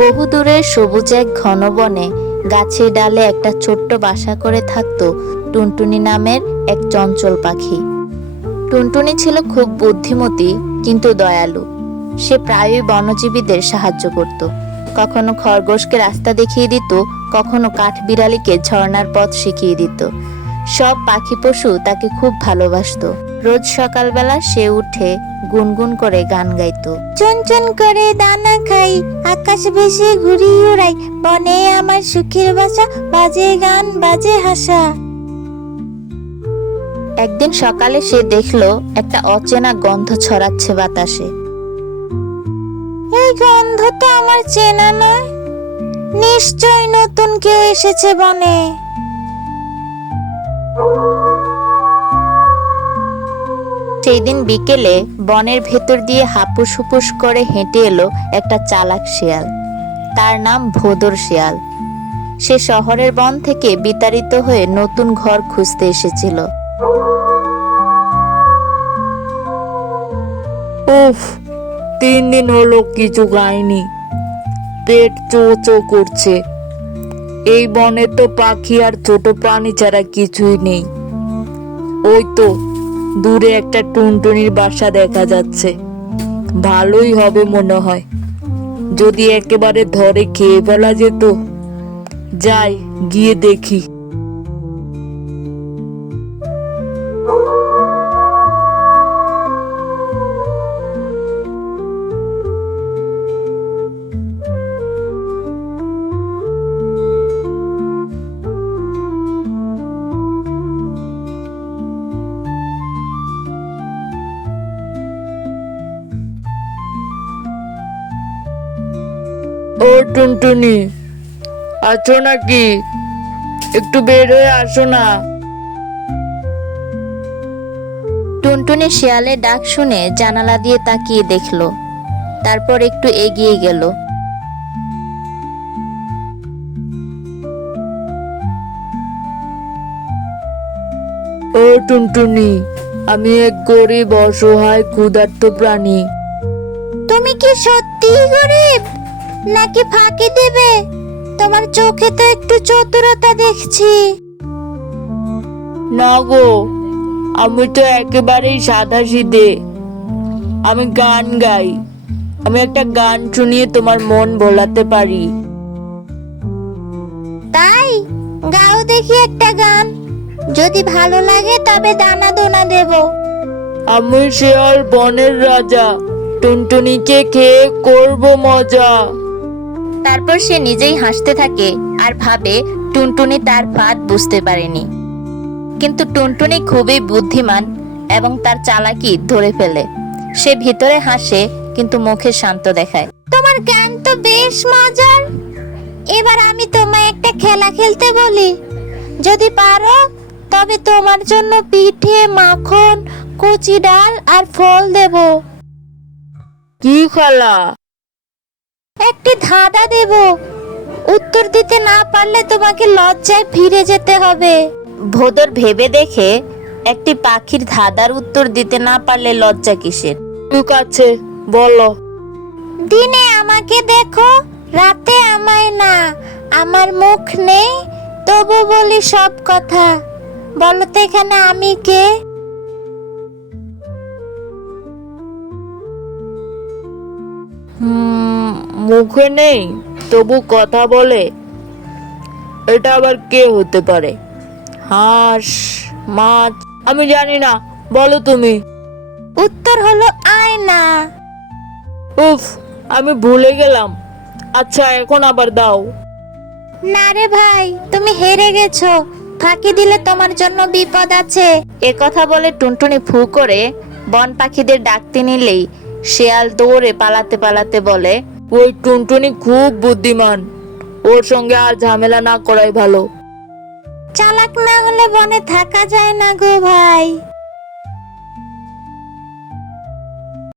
বহু দূরের সবুজ এক ঘন বনে গাছের ডালে একটা ছোট্ট বাসা করে থাকতো টুনটুনি নামের এক চঞ্চল পাখি। টুনটুনি ছিল খুব বুদ্ধিমতী, কিন্তু দয়ালু। সে প্রায়ই বনজীবীদের সাহায্য করত। কখনো খরগোশকে রাস্তা দেখিয়ে দিত, কখনো কাঠবিড়ালিকে ঝর্ণার পথ শিখিয়ে দিত। সব পাখি পশু তাকে খুব ভালোবাসতো। রোজ সকালবেলা সে উঠে গুনগুন করে গান গাইতো। চুনচুন করে দানা খাই, আকাশ ভেসে ঘুরি উড়াই, বনে আমার সুখের বাসা, বাজে গান, বাজে হাসা। একদিন সকালে সে দেখল একটা অচেনা গন্ধ ছড়াচ্ছে বাতাসে। এই গন্ধ তো আমার চেনা নয়। নিশ্চয় নতুন কেউ এসেছে বনে। সেই দিন বিকেলে বনের ভেতর দিয়ে হাপুস হুপুস করে হেঁটে এলো একটা চালাক শিয়াল। তার নাম ভোদর শিয়াল। সে শহরের বন থেকে বিতাড়িত হয়ে নতুন ঘর খুঁজতে এসেছিল। উফ, তিন দিন হলো কিছু খাইনি। পেট চো চো করছে। এই বনে তো পাখি আর ছোট প্রাণী ছাড়া কিছুই নেই। ওই তো দূরে একটা টুনটুনির বাসা দেখা যাচ্ছে। ভালোই হবে মনে হয়। যদি একেবারে ধরে খেয়ে ফেলা যেত, যাই, গিয়ে দেখি। ও টুনটুনি আছো নাকি? একটু বের হয়ে আসো না। টুনটুনি শিয়ালের ডাক শুনে জানালা দিয়ে তাকিয়ে দেখল। তারপর একটু এগিয়ে গেল। ও টুনটুনি আমি এক গরিব অসহায় ক্ষুধার্ত প্রাণী। তুমি কি সত্যি গরিব? নাকি ফাঁকি দেবে? তোমার চোখে তো একটু চতুরতা দেখছি। না গো আমি তো একেবারেই সাদা সিধে আমি গান গাই। আমি একটা গান শুনিয়ে তোমার মন ভোলাতে পারি। তাই? গাও দেখি একটা গান। যদি ভালো লাগে তবে দানা দোনা দেব। আমি শেয়াল বনের রাজা। টুনটুনিকে খেয়ে করব মজা। তারপর সে নিজেই হাসতে থাকে আর ভাবে টুনটুনি তার ফাঁদ বুঝতে পারেনি। কিন্তু টুনটুনি খুবই বুদ্ধিমান এবং তার চালাকি ধরে ফেলে। সে ভিতরে হাসে কিন্তু মুখে শান্ত দেখায়। তোমার গান তো বেশ মজার। এবার আমি তোমায় একটা খেলা খেলতে বলি। যদি পারো তবে তোমার জন্য পিঠে মাখন কুচি ডাল আর ফল দেব। কি খেলা? একটি ধাঁধা দেব। উত্তর দিতে না পারলে তোমাকে লজ্জায় ফিরে যেতে হবে। ভোদর ভেবে দেখে একটি পাখির ধাঁধার উত্তর দিতে না পারলে লজ্জা কিসের? ঠিক আছে বলো। দিনে আমাকে দেখো রাতে আমায় না। আমার মুখ নেই তবু বলি সব কথা। বলো তো এখানে আমি কে? হুম, মুখে নেই তবু কথা বলে এটা আবার কে হতে পারে? হাঁস মাছ আমি জানি না বলো তুমি। উত্তর হলো আয়না। উফ আমি ভুলে গেলাম। আচ্ছা এখন আবার দাও। না রে ভাই তুমি হেরে গেছো। ফাঁকি দিলে তোমার জন্য বিপদ আছে। এ কথা বলে টুনটুনি ফু করে বন পাখিদের ডাকতে নিলেই শেয়াল দৌড়ে পালাতে পালাতে বলে ওই টুনটুনি খুব বুদ্ধিমান। ওর সঙ্গে আর ঝামেলা না করাই ভালো। চালাক না হলে বনে থাকা যায় না গো ভাই।